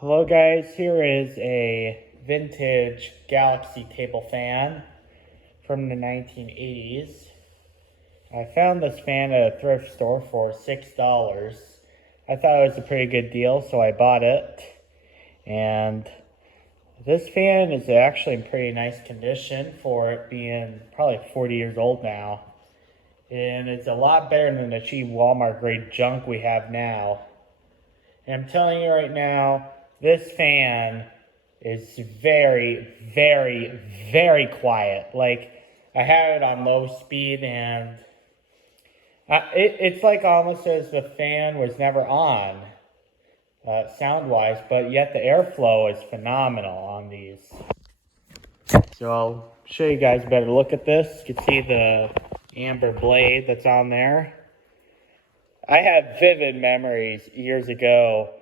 Hello guys, here is a vintage Galaxy table fan from the 1980s. I found this fan at a thrift store for $6. I thought it was a pretty good deal, so I bought it. And this fan is actually in pretty nice condition for it being probably 40 years old now. And it's a lot better than the cheap Walmart grade junk we have now. And I'm telling you right now, this fan is very, very, very quiet. Like, I have it on low speed, and it's like almost as the fan was never on, sound-wise, but yet the airflow is phenomenal on these. So I'll show you guys a better look at this. You can see the amber blade that's on there. I have vivid memories years ago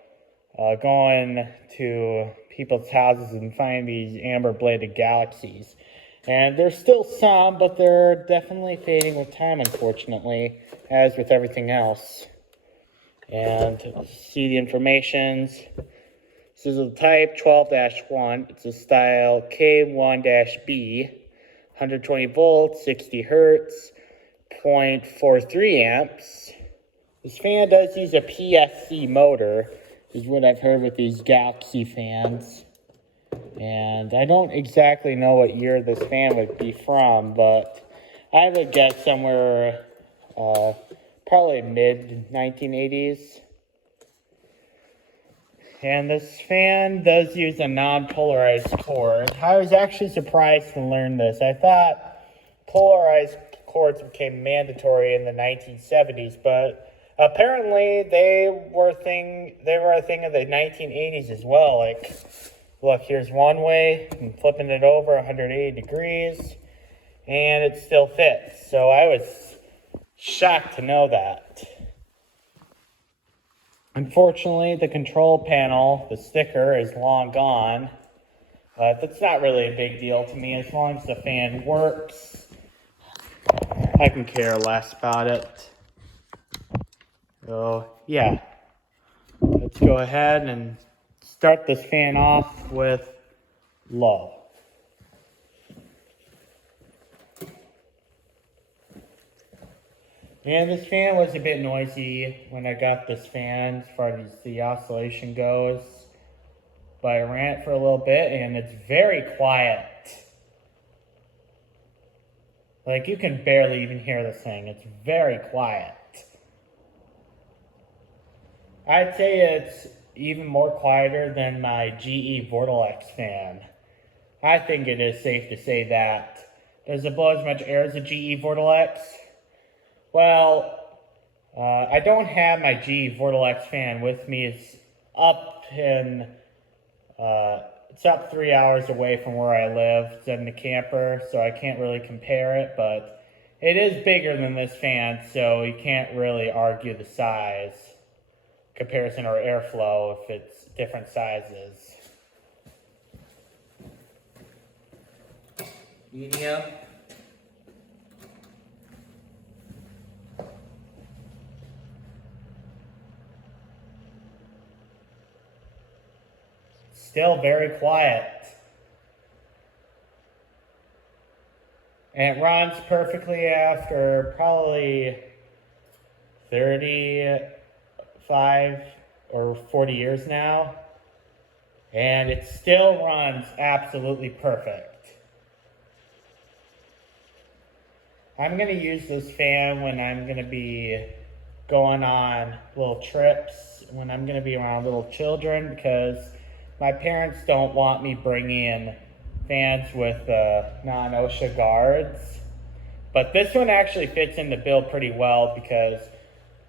going to people's houses and finding these amber bladed Galaxies. And there's still some, but they're definitely fading with time, unfortunately, as with everything else. And see the informations. This is a type 12-1. It's a style K1-B, 120 volts, 60 hertz, 0.43 amps. This fan does use a PSC motor, is what I've heard with these Galaxy fans. And I don't exactly know what year this fan would be from, but I would guess somewhere probably mid-1980s. And this fan does use a non-polarized cord. I was actually surprised to learn this. I thought polarized cords became mandatory in the 1970s, but apparently they were a thing of the 1980s as well. Like, look, here's one way, I'm flipping it over 180 degrees, and it still fits. So I was shocked to know that. Unfortunately, the control panel, the sticker, is long gone. That's not really a big deal to me. As long as the fan works, I can care less about it. So, yeah. Let's go ahead and start this fan off with low. And this fan was a bit noisy when I got this fan as far as the oscillation goes. But I ran it for a little bit and it's very quiet. Like, you can barely even hear this thing. It's very quiet. I'd say it's even more quieter than my GE Vortex fan. I think it is safe to say that. Does it blow as much air as a GE Vortex? Well, I don't have my GE Vortex fan with me. It's up 3 hours away from where I live. It's in the camper, so I can't really compare it, but it is bigger than this fan, so you can't really argue the size comparison or airflow if it's different sizes. Medium. Still very quiet. And it runs perfectly after probably 35 or 40 years now. And it still runs absolutely perfect. I'm going to use this fan when I'm going to be going on little trips, when I'm going to be around little children, because my parents don't want me bringing in fans with non-OSHA guards. But this one actually fits in the bill pretty well because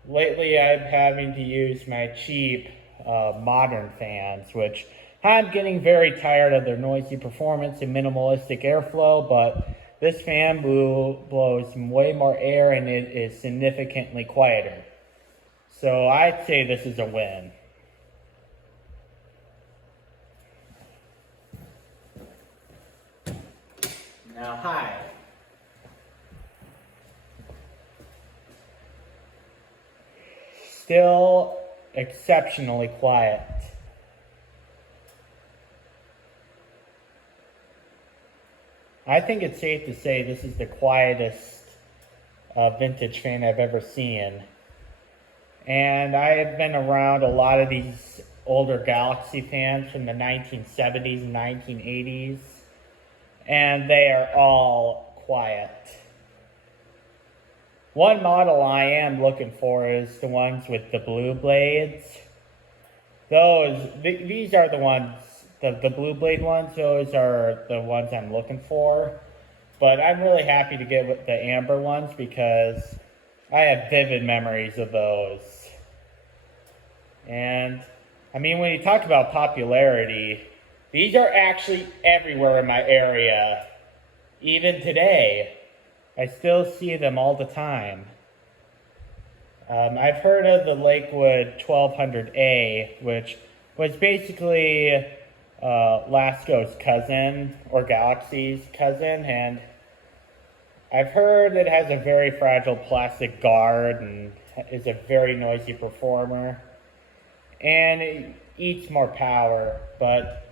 lately I'm having to use my cheap modern fans, which I'm getting very tired of their noisy performance and minimalistic airflow, but this fan blows way more air and it is significantly quieter. So I'd say this is a win. Now high. Still exceptionally quiet. I think it's safe to say this is the quietest vintage fan I've ever seen. And I have been around a lot of these older Galaxy fans from the 1970s and 1980s, and they are all quiet. One model I am looking for is the ones with the blue blades. These are the ones, the blue blade ones, those are the ones I'm looking for. But I'm really happy to get with the amber ones because I have vivid memories of those. And, I mean, when you talk about popularity, these are actually everywhere in my area. Even today, I still see them all the time. I've heard of the Lakewood 1200A, which was basically Lasco's cousin, or Galaxy's cousin, and I've heard it has a very fragile plastic guard and is a very noisy performer, and it eats more power, but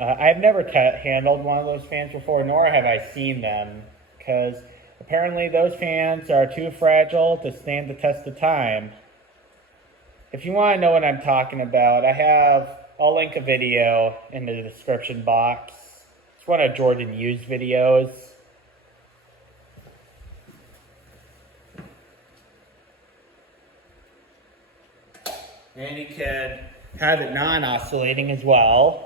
I've never handled one of those fans before, nor have I seen them, because apparently those fans are too fragile to stand the test of time. If you want to know what I'm talking about, I'll link a video in the description box. It's one of Jordan Yu's videos. And you could have it non-oscillating as well.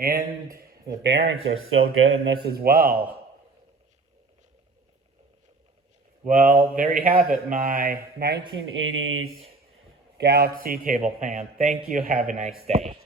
And the bearings are still good in this as well. Well, there you have it, my 1980s Galaxy table fan. Thank you. Have a nice day.